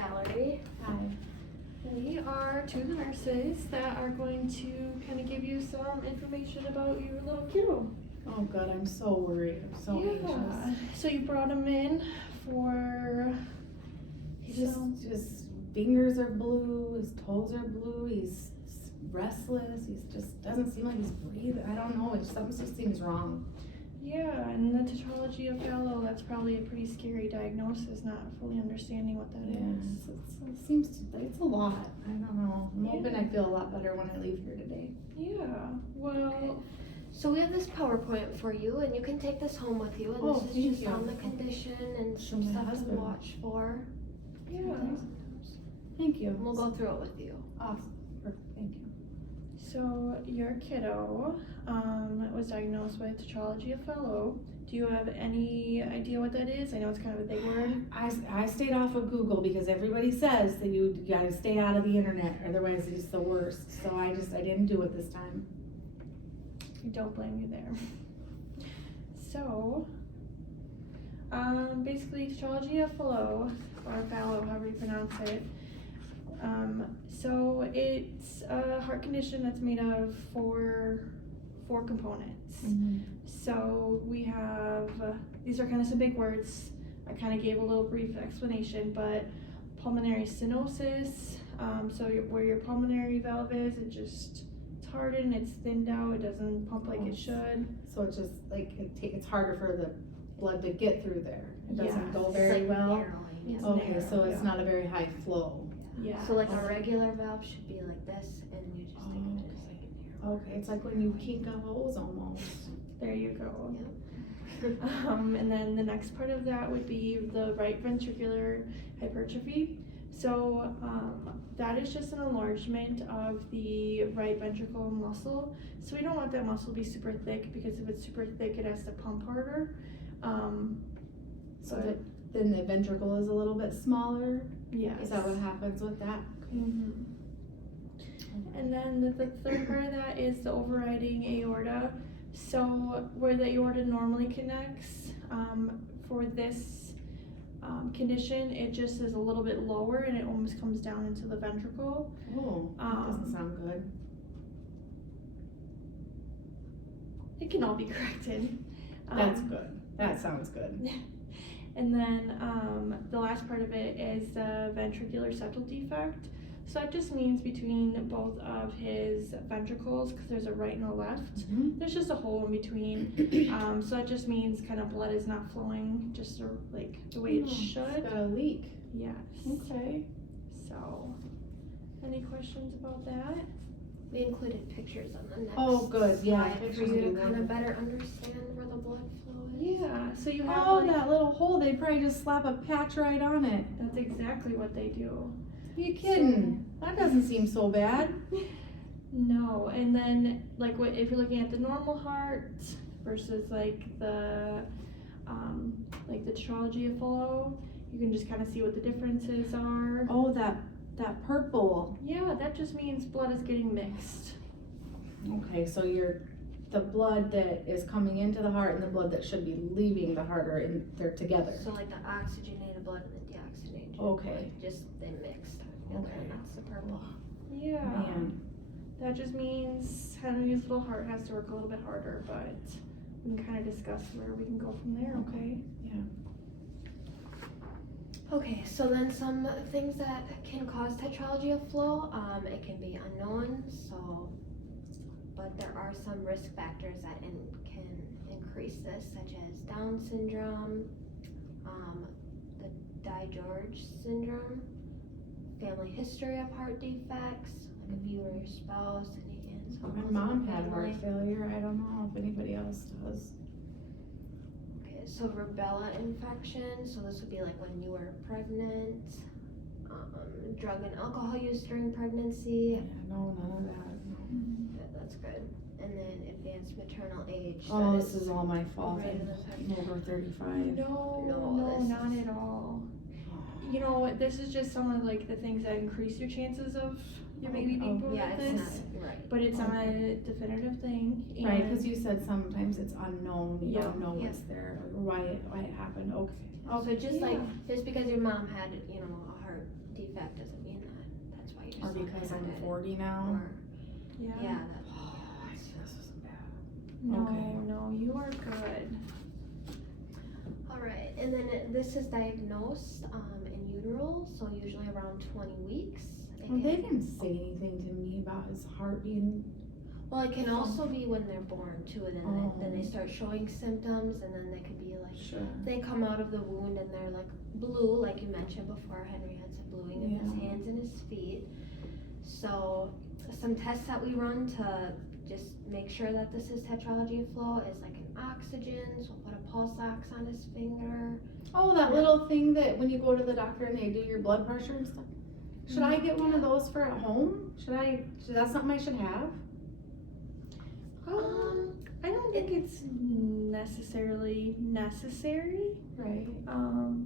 Valerie. Hi. We are two of the nurses that are going to kind of give you some information about your little kiddo. Oh good, I'm so worried, I'm so anxious. So you brought him in for... His fingers are blue, his toes are blue, he's restless, he's just, doesn't seem like he's breathing, I don't know, something just seems wrong. Yeah, and the Tetralogy of Fallot, that's probably a pretty scary diagnosis, not fully understanding what that is. It seems it's a lot, I don't know. I'm hoping I feel a lot better when I leave here today. Yeah, well... Okay. So we have this PowerPoint for you, and you can take this home with you, and Oh, this is thank just you. on the condition and Show some my stuff to husband. watch for. Yeah. Thank you. And we'll go through it with you. Awesome, perfect, thank you. So your kiddo was diagnosed with Tetralogy of Fallot. Do you have any idea what that is? I know it's kind of a big word. I stayed off of Google because everybody says that you gotta stay out of the internet, otherwise it's the worst. So I didn't do it this time. I don't blame you there. So, basically Tetralogy of Fallot, or Fallot, however you pronounce it. So it's a heart condition that's made of four components. Mm-hmm. So we have, these are kind of some big words. I kind of gave a little brief explanation, but pulmonary stenosis, where your pulmonary valve is, it's hardened, it's thinned out, it doesn't pump like it should. So it's just like, it's harder for the blood to get through there. It doesn't go It's very like well. narrowing, It's yeah. Okay, narrow, so it's yeah. not a very high flow. Yeah. So like a regular valve should be like this, and you just think of it as like a narrow. Okay, it's like when you kink a hose almost. There you go. And then the next part of that would be the right ventricular hypertrophy. So that is just an enlargement of the right ventricle muscle. So we don't want that muscle to be super thick, because if it's super thick, it has to pump harder. Then the ventricle is a little bit smaller? Yes. Is that what happens with that? Mm-hmm. And then the third part of that is the overriding aorta. So where the aorta normally connects, for this condition, it just is a little bit lower and it almost comes down into the ventricle. Oh, that doesn't sound good. It can all be corrected. That's good. That sounds good. And then the last part of it is the ventricular septal defect. So that just means between both of his ventricles, because there's a right and a left, Mm-hmm. there's just a hole in between. So that just means kind of blood is not flowing just like the way it should. It's got a leak. Yes. Okay. So, any questions about that? We included pictures on the next Oh, good, yeah, slide for pictures you would to be kind of wonderful. better understand where the blood flow is. Yeah, so you have Oh, like, that little hole, they probably just slap a patch right on it. that's exactly what they do. You kidding? That doesn't seem so bad. No, and then like if you're looking at the normal heart versus like the Tetralogy of Fallot, you can just kind of see what the differences are. Oh, that purple. Yeah, that just means blood is getting mixed. Okay, so the blood that is coming into the heart and the blood that should be leaving the heart they're together. So like the oxygenated blood and the deoxygenated Okay. blood, just they mixed together, and that's the purple. Yeah. Man. That just means Henry's little heart has to work a little bit harder, but we can kind of discuss where we can go from there, okay? Yeah. Okay, so then some things that can cause tetralogy of flow, it can be unknown, but there are some risk factors that can increase this, such as Down syndrome, the DiGeorge syndrome, family history of heart defects, like if you or your spouse, and someone My else in mom the had heart family. failure. I don't know if anybody else does. Okay, so rubella infection, so this would be like when you were pregnant, drug and alcohol use during pregnancy. Yeah, no, none of that. No. Yeah, that's good. And then advanced maternal age. Oh, that this is all my fault. right in the I'm over 35. No, this not is- at all. You know what, this is just some of like the things that increase your chances of your baby being born Yeah, with it's this. not, right. But it's not a definitive thing. Right, and- because you said sometimes it's unknown. You Yeah. don't know Yeah. what's there or why it happened. Okay. So just Yeah. like, just because your mom had, a heart turn it, 40 now. or, yeah, Oh, this is bad. No, Okay. no, you are good. alright, and then this is diagnosed, in utero, so usually around 20 weeks. It Well, they can- didn't say anything to me about his heart being. Well, it can also be when they're born too, and then they Oh. start showing symptoms, and then they could be like, Sure. they come out of the wound and they're like blue, like you mentioned before, Henry had some bluing in his Yeah. hands and his feet. So, some tests that we run to just make sure that this is tetralogy of flow is like an oxygen, so we'll put a pulse ox on his finger. Oh, that little thing that when you go to the doctor and they do your blood pressure and stuff. Should I get one of those for at home? Should that something I should have? I don't think it's necessarily necessary. Right.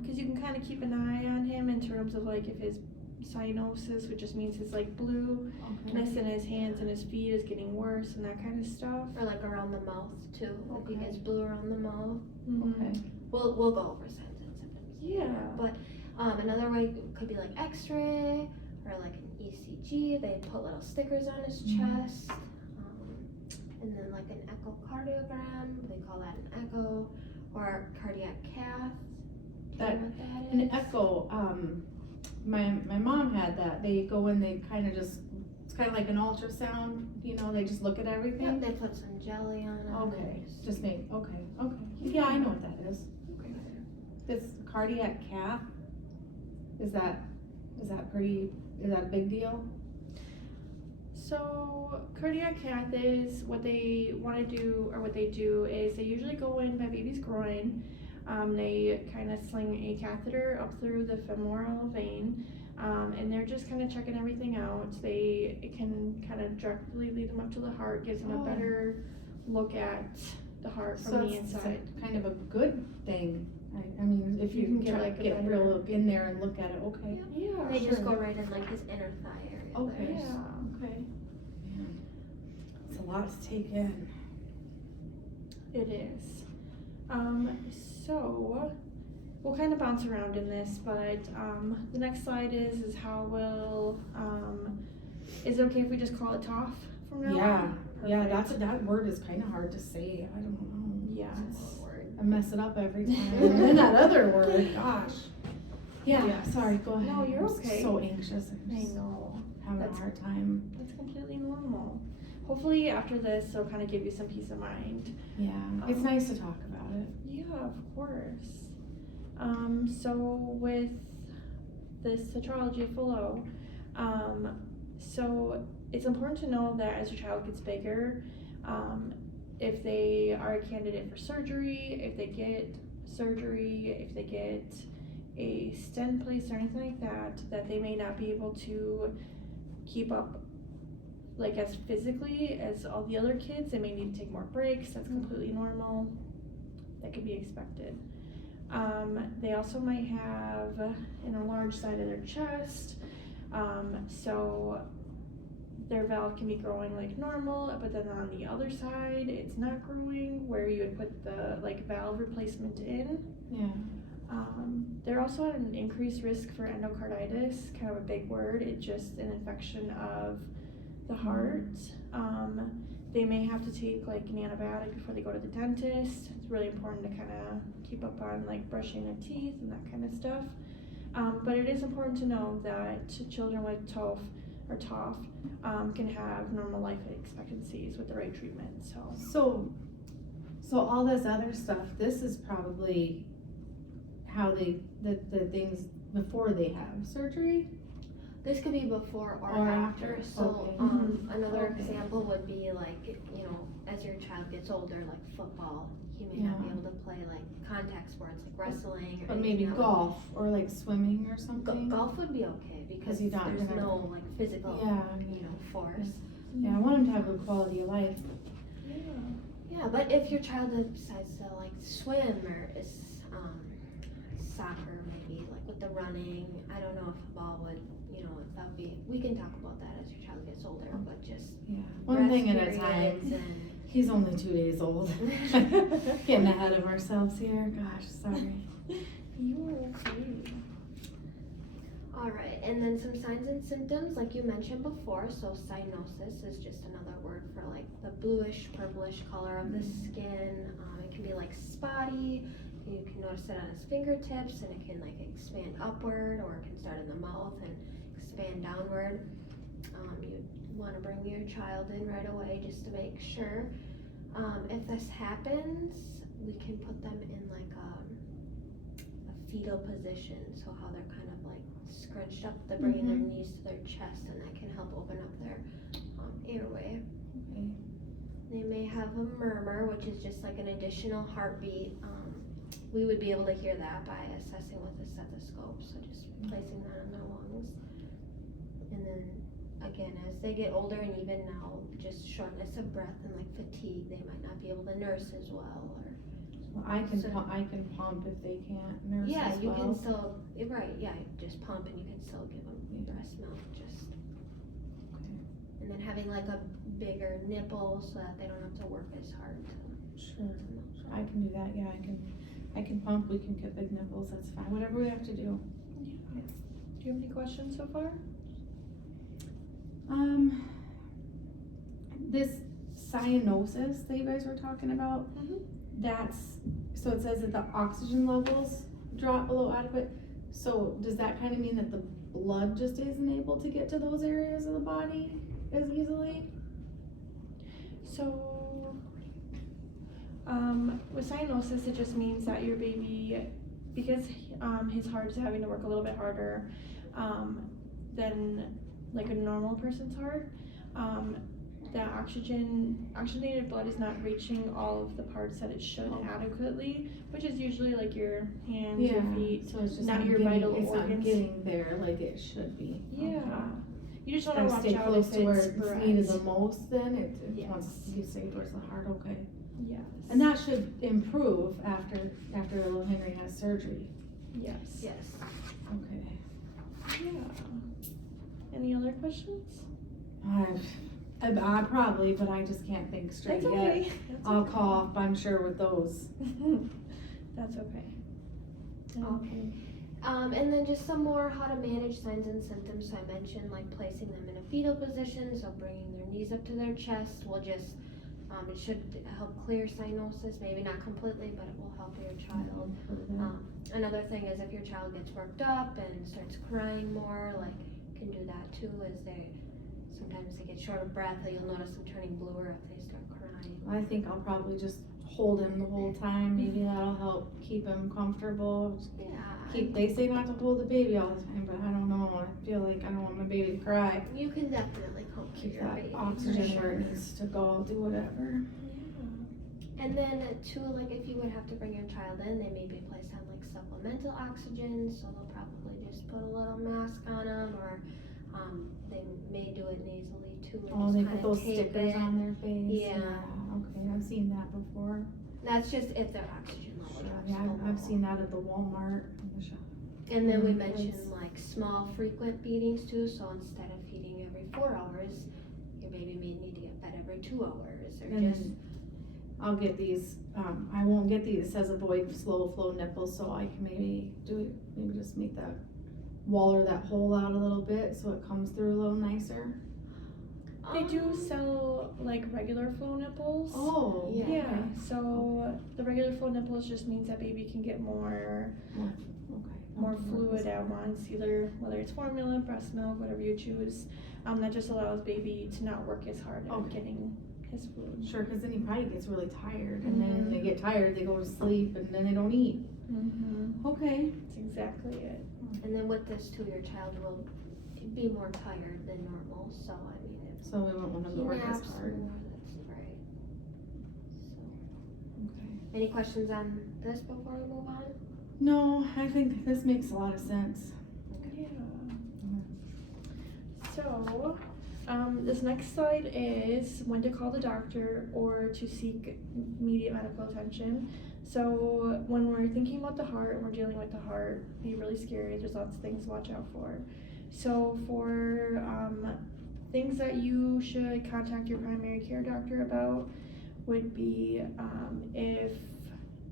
Because you can kind of keep an eye on him in terms of like if his cyanosis, which just means his like blueness in his hands and his feet is getting worse and that kind of stuff. Or like around the mouth too, if he Okay. gets blue around the mouth. Okay. We'll go over signs and symptoms. Yeah. But another way could be like X-ray or like an ECG. They put little stickers on his chest, and then like an echocardiogram. They call that an echo or cardiac cath. Do you know what that is? An echo. My mom had that. They go in. They kind of just. It's kind of like an ultrasound. You know, they just look at everything. Yep, they put some jelly on it. Okay. Just make. Okay. Okay. Yeah, I know what that is. Okay. This cardiac cath. Is that pretty? Is that a big deal? So cardiac cath is what they want to do, or what they do is they usually go in my baby's groin. They kind of sling a catheter up through the femoral vein, and they're just kind of checking everything out. It can kind of directly lead them up to the heart, gives them a better look at the heart from the inside. It's kind of a good thing. I mean, if you You can can get, try like, to a get better- real look in there and look at it. Okay. Yeah. They just Sure. go right in like his inner thigh area. Okay. there. Yeah. Okay. Man, it's a lot to take in. It is. So we'll kind of bounce around in this, but the next slide is how will is it okay if we just call it TOF from now on? Yeah, Perfect. that word is kind of hard to say. I don't know. Yes. I mess it up every time. And then that other word, gosh. Yeah, Yes. sorry, go ahead. No, you're I'm okay. so anxious. I'm I just know. having That's- a hard time. That's completely normal. Hopefully after this it'll kind of give you some peace of mind. Yeah, it's nice to talk about it. Yeah, of course. So with this tetralogy of Fallot, so it's important to know that as your child gets bigger, if they are a candidate for surgery, if they get surgery, if they get a stent placed or anything like that they may not be able to keep up like as physically as all the other kids. They may need to take more breaks. That's completely normal. That could be expected. They also might have an enlarged side of their chest, so their valve can be growing like normal, but then on the other side it's not growing where you would put the like valve replacement in. Yeah. They're also at an increased risk for endocarditis, kind of a big word. It's just an infection of the heart. They may have to take like an antibiotic before they go to the dentist. It's really important to kind of keep up on like brushing their teeth and that kind of stuff. But it is important to know that children with TOF can have normal life expectancies with the right treatment. So all this other stuff, this is probably how the things before they have surgery? This could be before or Or after. after, So okay. another Okay. example would be like, you know, as your child gets older, like football, he may not be Yeah. able to play like contact sports like wrestling or But maybe anything else. golf or like swimming or something? Golf would be okay because you don't there's have- no like physical, Yeah, you know, force. yeah, I want them to have good quality of life. Yeah, but if your child decides to like swim or is soccer maybe like with the running, I don't know if a ball would, you know, if that would be, we can talk about that as your child gets older, but just Yeah, one rest thing at a periods time. and He's only 2 days old. Getting ahead of ourselves here, gosh, sorry. You are okay. Alright, and then some signs and symptoms, like you mentioned before, so cyanosis is just another word for like the bluish, purplish color of the skin. It can be like spotty, you can notice it on his fingertips, and it can like expand upward, or it can start in the mouth and expand downward. You want to bring your child in right away just to make sure. If this happens, we can put them in like a fetal position, so how they're kind of like scrunched up, they're bringing their knees to their chest, and that can help open up their airway. Okay. They may have a murmur, which is just like an additional heartbeat. We would be able to hear that by assessing with a stethoscope, so just placing that on their lungs. And then again, as they get older, and even now, just shortness of breath and like fatigue, they might not be able to nurse as well, or Well, I can pump if they can't nurse yeah, as you well. can still, right, yeah, just pump and you can still give them breast milk, just. Okay. And then having like a bigger nipple so that they don't have to work as hard to. Sure, I can do that, yeah, I can pump, we can get big nipples, that's fine, whatever we have to do. Yeah. Do you have any questions so far? This cyanosis that you guys were talking about, so it says that the oxygen levels drop below adequate, so does that kind of mean that the blood just isn't able to get to those areas of the body as easily? So, with cyanosis, it just means that your baby, because his heart's having to work a little bit harder than like a normal person's heart, that oxygenated blood is not reaching all of the parts that it should adequately, which is usually like your hands, your feet, so it's just not your vital organs. It's not getting there like it should be. Yeah. Okay. You just want to watch stay out close if to where it's it's spreads. needed the most then, it Yes. wants you stay towards the heart, okay. Yes. And that should improve after little Henry has surgery. Yes. Yes. Okay. Yeah. Any other questions? I probably, but I just can't think straight That's yet. okay. That's I'll okay. call up, I'm sure, with those. That's okay. Okay. And then just some more how to manage signs and symptoms. So I mentioned like placing them in a fetal position, so bringing their knees up to their chest will just, it should help clear cyanosis, maybe not completely, but it will help your child. Another thing is if your child gets worked up and starts crying more, like can do that too, as sometimes they get short of breath, or you'll notice them turning bluer if they start crying. I think I'll probably just hold him the whole time, maybe that'll help keep him comfortable. Yeah. They say not to hold the baby all the time, but I don't know, I feel like I don't want my baby to cry. You can definitely comfort Keep your that baby. oxygen where it needs to go, I'll do whatever. And then too, like if you would have to bring your child in, they may be placed on like supplemental oxygen, so they'll probably just put a little mask on them, or they may do it nasally too. Oh, and they just put kinda those tape stickers it. on their face? Yeah. Okay, I've seen that before. That's just if their oxygen level drops Yeah, I've below. seen that at the Walmart in the shop. And then we Mhm. mentioned like small frequent feedings too, so instead of feeding every 4 hours, your baby may need to get fed every 2 hours, or And just, I'll get these, I won't get these, it says avoid slow flow nipples, so I can maybe just make that waller that hole out a little bit so it comes through a little nicer. They do sell like regular flow nipples. Oh, Yeah. Yeah, so the regular flow nipples just means that baby can get more fluid at once, either whether it's formula, breast milk, whatever you choose. That just allows baby to not work as hard at getting his food. Sure, cause then he probably gets really tired, and then when they get tired, they go to sleep, and then they don't eat. Okay. That's exactly it. and then with this too, your child will be more tired than normal, so I mean, if So we won't want them he to work as naps hard. more, that's right. So, Okay. any questions on this before we move on? No, I think this makes a lot of sense. Yeah. So, this next slide is when to call the doctor or to seek immediate medical attention. So, when we're thinking about the heart and we're dealing with the heart, be really scary. There's lots of things to watch out for. So, for things that you should contact your primary care doctor about would be if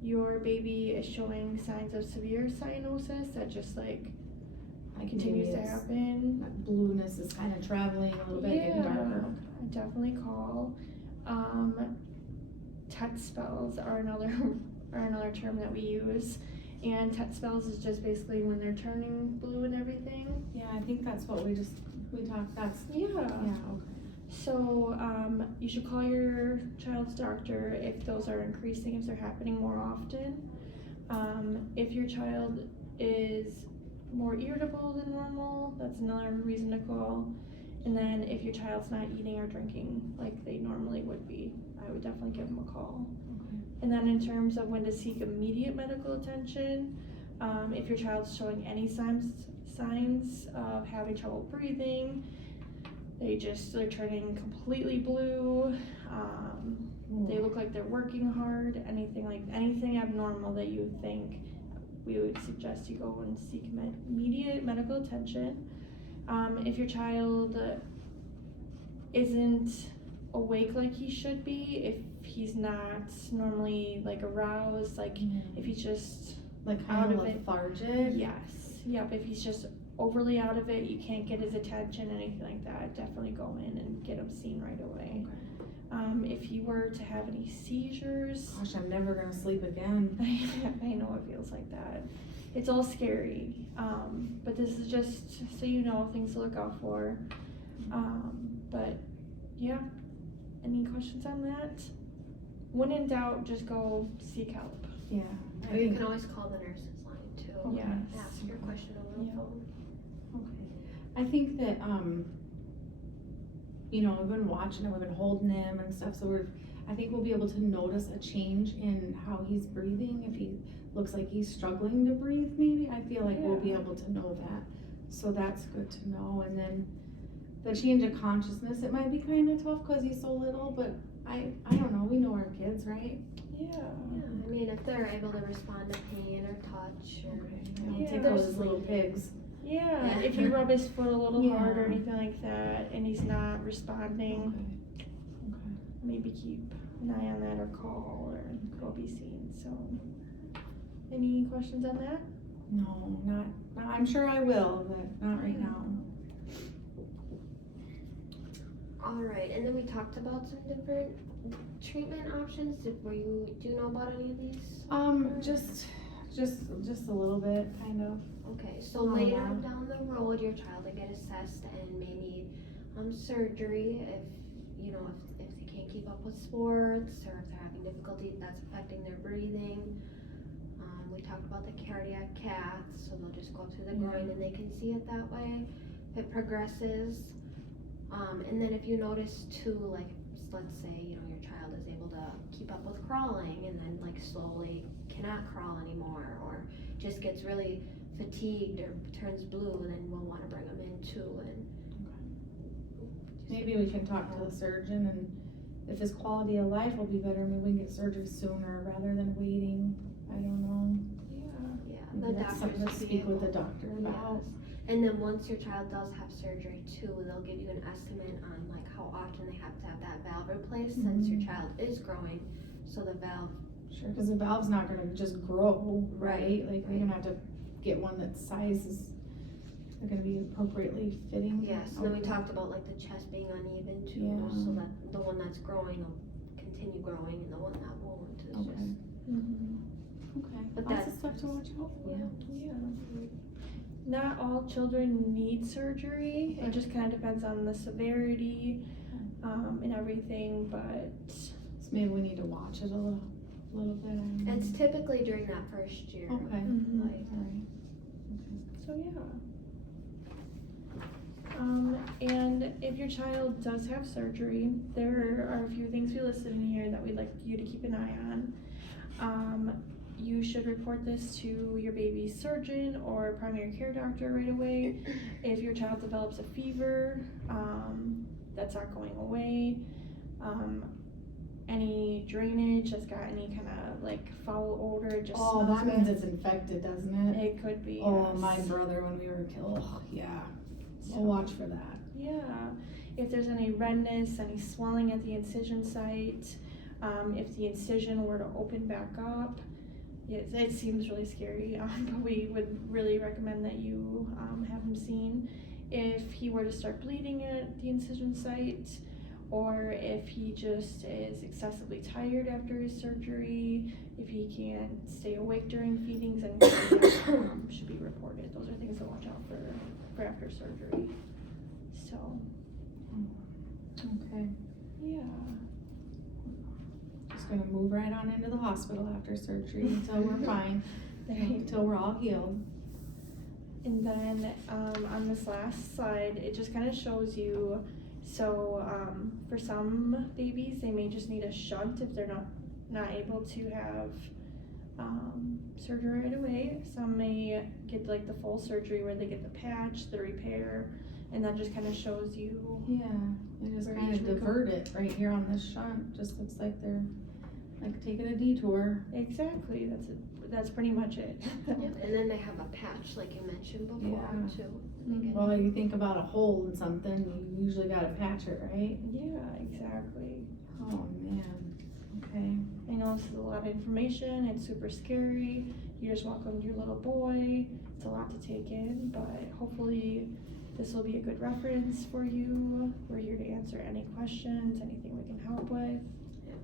your baby is showing signs of severe cyanosis that just like Like continues maybe to it's- happen, That blueness is kind of traveling a little bit, getting darker. definitely call. Tet spells are another term that we use, and tet spells is just basically when they're turning blue and everything. Yeah, I think that's what we talked, that's, Yeah. okay. So you should call your child's doctor if those are increasing, if they're happening more often. If your child is more irritable than normal, that's another reason to call. And then if your child's not eating or drinking like they normally would be, I would definitely give them a call. Okay. And then in terms of when to seek immediate medical attention, if your child's showing any signs of having trouble breathing, they're turning completely blue, they look like they're working hard, anything abnormal that you think, we would suggest you go and seek immediate medical attention. If your child isn't awake like he should be, if he's not normally like aroused, like if he's just Like out kind of of it. lethargic? Yep, if he's just overly out of it, you can't get his attention, anything like that, definitely go in and get him seen right away. If you were to have any seizures, Gosh, I'm never gonna sleep again. I know it feels like that. It's all scary, but this is just so you know things to look out for. But yeah, any questions on that? When in doubt, just go seek help. Yeah. Or you can always call the nurse's line too. Okay. Yes. Ask your question over the Yeah. phone. Okay. I think that, you know, we've been watching him, we've been holding him and stuff, so I think we'll be able to notice a change in how he's breathing. If he looks like he's struggling to breathe, maybe, I feel like we'll be able to know that. So that's good to know. And then the change of consciousness, it might be kind of tough because he's so little, but I don't know, we know our kids, right? Yeah. Yeah, I mean, if they're able to respond to pain or touch or. Yeah, Yeah. those little pigs. Yeah, Yeah. if you rub his foot a little Yeah. hard or anything like that, and he's not responding, Okay. maybe keep an eye on that or call or go be seen. So, any questions on that? No, not, I'm sure I will, but not right now. Alright, and then we talked about some different treatment options. Do you know about any of these? Just a little bit, kind of. Okay, so Oh, later yeah. down the road, your child will get assessed and may need surgery if they can't keep up with sports or if they're having difficulty that's affecting their breathing. We talked about the cardiac caths, so they'll just go through the groin and they can see it that way. If it progresses, and then if you notice too, like let's say your child is able to keep up with crawling and then like slowly cannot crawl anymore or just gets really fatigued or turns blue, then we'll want to bring them in too. And Maybe we can talk to the surgeon, and if his quality of life will be better, maybe we can get surgery sooner rather than waiting. I don't know. yeah, Maybe the that's something to doctors will be speak with the able- doctor about. Yes. And then once your child does have surgery too, they'll give you an estimate on like how often they have to have that valve replaced since your child is growing. So the valve. Sure, because the valve's not gonna just grow, right? Like we're right. gonna have to get one that sizes, they're gonna be appropriately fitting. Yes, and then we Okay. talked about like the chest being uneven too, Yeah. so that the one that's growing will continue growing and the one that won't is Okay. just. Okay, But lots of that's- stuff to watch out for. Yeah. Not all children need surgery. It just kind of depends on the severity, and everything. But So maybe we need to watch it a little bit. I don't know. It's typically during that first year. Okay, Like, alright. So and if your child does have surgery, there are a few things we listed in here that we'd like you to keep an eye on. You should report this to your baby's surgeon or primary care doctor right away. If your child develops a fever, that's not going away, any drainage that's got any kind of like foul odor, it just Oh, smells that means bad. it's infected, doesn't it? It could be. Oh, yes. my brother, when we were killed, oh, yeah. We'll watch for that. Yeah, if there's any redness, any swelling at the incision site, if the incision were to open back up, it seems really scary, but we would really recommend that you have him seen. If he were to start bleeding at the incision site, or if he just is excessively tired after his surgery, if he can't stay awake during feedings, and should be reported. Those are things to watch out for after surgery. So, Okay. yeah. Just gonna move right on into the hospital after surgery until we're fine, until we're all healed. And then on this last slide, it just kind of shows you, so for some babies, they may just need a shunt if they're not able to have surgery right away. Some may get like the full surgery where they get the patch, the repair, and that just kind of shows you. Yeah, they just Where kind each of would go. divert it right here on this shunt, just looks like they're like taking a detour. Exactly, that's pretty much it. Yep, and then they have a patch like you mentioned before Yeah. too. Mhm. Well, you think about a hole in something, you usually gotta patch it, right? Yeah, exactly. Oh, man, okay. I know this is a lot of information, it's super scary, you just welcomed your little boy, it's a lot to take in, but hopefully this will be a good reference for you. We're here to answer any questions, anything we can help with.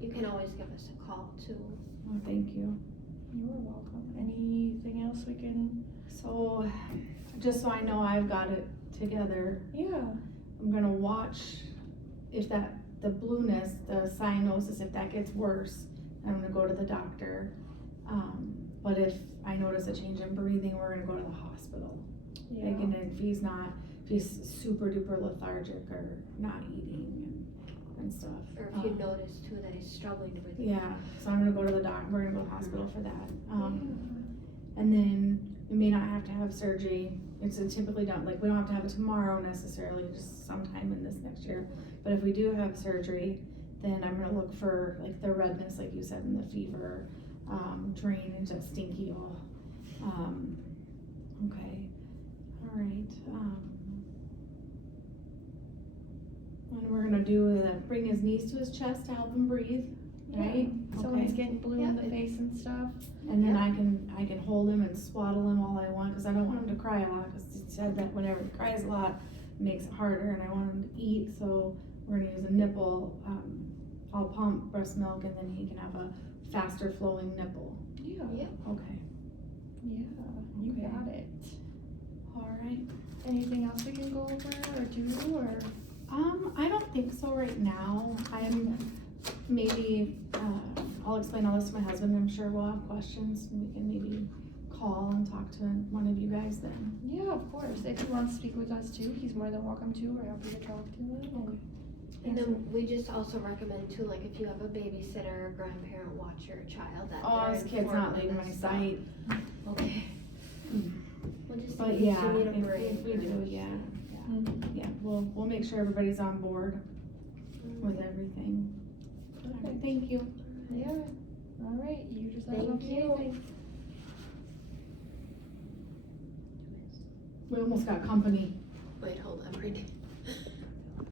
You can always give us a call too. Oh, thank you. You are welcome. Anything else we can? So, just so I know I've got it together, Yeah. I'm gonna watch if the blueness, the cyanosis, if that gets worse, I'm gonna go to the doctor. But if I notice a change in breathing, we're gonna go to the hospital. Yeah. Like, and if he's super duper lethargic or not eating and stuff. Or if you notice too that he's struggling to breathe. Yeah, so I'm gonna go to the doctor, we're gonna go to the hospital for that. And then we may not have to have surgery. It's typically done, like, we don't have to have it tomorrow necessarily, just sometime in this next year. But if we do have surgery, then I'm gonna look for like the redness, like you said, and the fever, drainage, that stinky all. Okay, all right. And we're gonna bring his knees to his chest to help him breathe, right? So when he's Okay. getting blue in the face and stuff. And then I can hold him and swaddle him all I want, cause I don't want him to cry a lot, cause he said that whenever he cries a lot, it makes it harder, and I want him to eat, so we're gonna use a nipple. I'll pump breast milk, and then he can have a faster flowing nipple. Yeah. Yeah. Okay. Yeah, you Okay. got it. All right. Anything else we can go over or do or? I don't think so right now. I'll explain all this to my husband. I'm sure we'll have questions, and we can maybe call and talk to one of you guys then. Yeah, of course. If he wants to speak with us too, he's more than welcome to. We're happy to talk to him. And then we just also recommend too, like if you have a babysitter or grandparent, watch your child. That Oh, they're this kid's informed not of leaving this my stuff. sight. Okay. We'll just But in case yeah, you need a break. if we do, yeah. Mhm. Yeah, we'll make sure everybody's on board with everything. Perfect. Thank you. Yeah. All right. You just let us know Thank if you need you. anything. We almost got company. Wait, hold on, Brittany.